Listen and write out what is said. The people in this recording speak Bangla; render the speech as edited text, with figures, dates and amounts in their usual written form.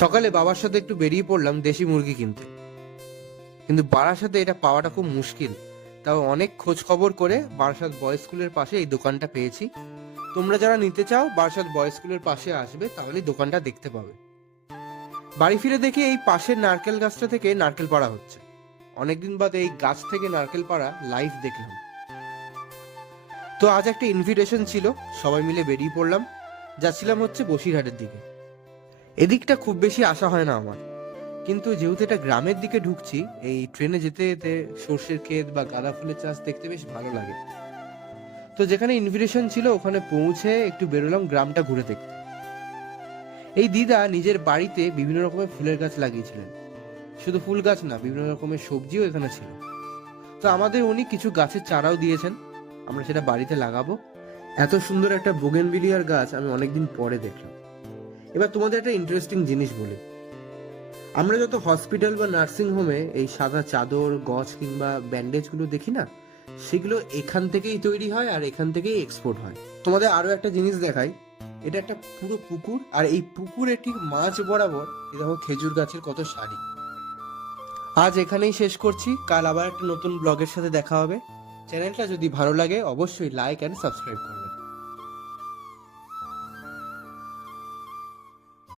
সকালে বাবার সাথে একটু বেরিয়ে পড়লাম দেশি মুরগি কিনতে, কিন্তু বারাসাতে এটা পাওয়াটা খুব মুশকিল। তাও অনেক খোঁজ খবর করে বারাসাত বয়েজ স্কুলের পাশে এই দোকানটা পেয়েছি। তোমরা যারা নিতে চাও বারাসাত বয়েজ স্কুলের পাশে আসবে, তাহলেই দোকানটা দেখতে পাবে। বাড়ি ফিরে দেখি এই পাশের নারকেল গাছটা থেকে নারকেল পাড়া হচ্ছে। অনেকদিন বাদে এই গাছ থেকে নারকেল পাড়া লাইভ দেখলাম। তো আজ একটা ইনভিটেশন ছিল, সবাই মিলে বেরিয়ে পড়লাম। যাচ্ছিলাম হচ্ছে বসিরহাটের দিকে। এদিকটা খুব বেশি আসা হয় না আমার, কিন্তু যেহেতু এটা গ্রামের দিকে ঢুকছি, এই ট্রেনে যেতে যেতে সর্ষের ক্ষেত বা গাঁদা ফুলের চাষ দেখতে বেশ ভালো লাগে। তো যেখানে ইনভিটেশন ছিল ওখানে পৌঁছে একটু বেরোলাম গ্রামটা ঘুরে দেখতে। এই দিদা নিজের বাড়িতে বিভিন্ন রকমের ফুলের গাছ লাগিয়েছিলেন। শুধু ফুল গাছ না, বিভিন্ন রকমের সবজিও এখানে ছিল। তো আমাদের উনি কিছু গাছের চারাও দিয়েছেন, আমরা সেটা বাড়িতে লাগাবো। এত সুন্দর একটা বোগেনভিলিয়ার গাছ আমি অনেকদিন পরে দেখলাম। এবার তোমাদের একটা ইন্টারেস্টিং জিনিস বলি। আমরা যত হসপিটাল বা নার্সিং হোমে এই সাদা চাদর, গজ কিংবা ব্যান্ডেজ গুলো দেখি না, সেগুলো এখান থেকেই তৈরি হয় আর এখান থেকেই এক্সপোর্ট হয়। তোমাদের আরো একটা জিনিস দেখাই। এটা একটা পুরো পুকুর, আর এই পুকুরে ঠিক মাঝ বরাবর এই দেখো খেজুর গাছের কত সারি। আজ এখানেই শেষ করছি, কাল আবার একটা নতুন ব্লগের সাথে দেখা হবে। চ্যানেলটা যদি ভালো লাগে অবশ্যই লাইক অ্যান্ড সাবস্ক্রাইব করো।